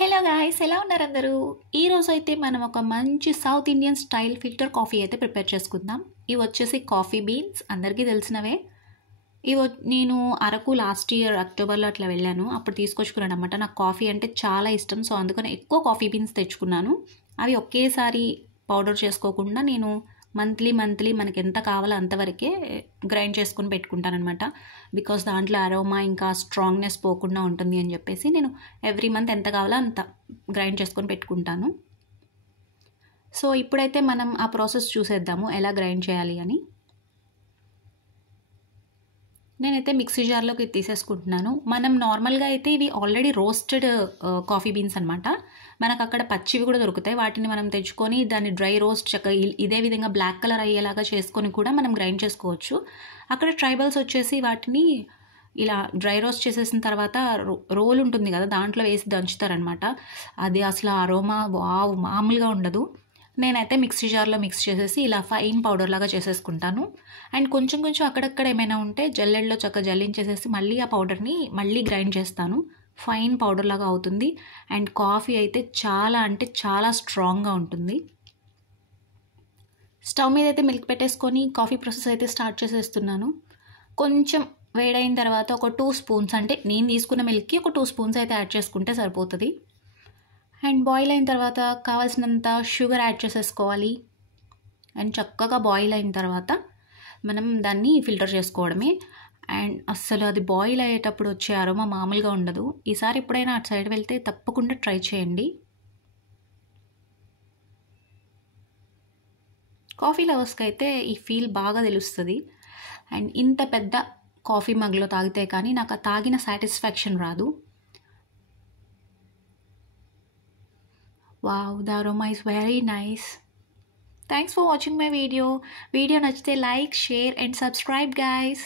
Hello guys, ఎలా ఉన్నారు అందరూ? ఈరోజు అయితే మనం ఒక మంచి south Indian style filter coffee అయితే ప్రిపేర్ చేసుకుందాం. ఇవి వచ్చేసి కాఫీ బీన్స్, అందరికీ తెలిసినవే. నేను అరకు లాస్ట్ ఇయర్ అక్టోబర్లో అట్లా వెళ్ళాను. అప్పుడు తీసుకొచ్చుకున్నాను అనమాట. నాకు కాఫీ అంటే చాలా ఇష్టం. సో అందుకని ఎక్కువ కాఫీ బీన్స్ తెచ్చుకున్నాను. అవి ఒకేసారి పౌడర్ చేసుకోకుండా నేను మంత్లీ మనకి ఎంత కావాలో అంతవరకే గ్రైండ్ చేసుకొని పెట్టుకుంటానమాట. బికాస్ దాంట్లో అరోమా ఇంకా స్ట్రాంగ్నెస్ పోకుండా ఉంటుంది అని చెప్పేసి నేను ఎవ్రీ మంత్ ఎంత కావాలో అంత గ్రైండ్ చేసుకొని పెట్టుకుంటాను. సో ఇప్పుడైతే మనం ఆ ప్రాసెస్ చూసేద్దాము ఎలా గ్రైండ్ చేయాలి అని. నేనైతే మిక్సీ జార్లోకి తీసేసుకుంటున్నాను. మనం నార్మల్గా అయితే ఇవి ఆల్రెడీ రోస్టెడ్ కాఫీ బీన్స్ అనమాట. మనకు అక్కడ పచ్చివి కూడా దొరుకుతాయి. వాటిని మనం తెచ్చుకొని దాన్ని డ్రై రోస్ట్ ఇదే విధంగా బ్లాక్ కలర్ అయ్యేలాగా చేసుకొని కూడా మనం గ్రైండ్ చేసుకోవచ్చు. అక్కడ ట్రైబల్స్ వచ్చేసి వాటిని ఇలా డ్రై రోస్ట్ చేసేసిన తర్వాత రోల్ ఉంటుంది కదా, దాంట్లో వేసి దంచుతారనమాట. అది అసలు అరోమా వావ్ మామూలుగా ఉండదు. నేనైతే మిక్సీ జార్లో మిక్స్ చేసేసి ఇలా ఫైన్ పౌడర్ లాగా చేసేసుకుంటాను. అండ్ కొంచెం అక్కడక్కడ ఏమైనా ఉంటే జల్లెడలో జల్లించేసేసి మళ్ళీ ఆ పౌడర్ని మళ్ళీ గ్రైండ్ చేస్తాను. ఫైన్ పౌడర్ లాగా అవుతుంది. అండ్ కాఫీ అయితే చాలా అంటే చాలా స్ట్రాంగ్గా ఉంటుంది. స్టవ్ మీద అయితే మిల్క్ పెట్టేసుకొని కాఫీ ప్రాసెస్ అయితే స్టార్ట్ చేసేస్తున్నాను. కొంచెం వేడైన తర్వాత ఒక 2 స్పూన్స్, అంటే నేను తీసుకున్న మిల్క్కి ఒక 2 స్పూన్స్ అయితే యాడ్ చేసుకుంటే సరిపోతుంది. అండ్ బాయిల్ అయిన తర్వాత కావాల్సినంత షుగర్ యాడ్ చేసేసుకోవాలి. అండ్ చక్కగా బాయిల్ అయిన తర్వాత మనం దాన్ని ఫిల్టర్ చేసుకోవడమే. అండ్ అస్సలు అది బాయిల్ అయ్యేటప్పుడు వచ్చే అరోమా మామూలుగా ఉండదు. ఈసారి ఎప్పుడైనా అటు సైడ్ వెళ్తే తప్పకుండా ట్రై చేయండి. కాఫీ లవర్స్కి అయితే ఈ ఫీల్ బాగా తెలుస్తుంది. అండ్ ఇంత పెద్ద కాఫీ మగ్లో తాగితే కానీ నాకు ఆ తాగిన సాటిస్ఫాక్షన్ రాదు. Wow, the aroma is very nice. Thanks for watching my video. Video nachite like, share and subscribe guys.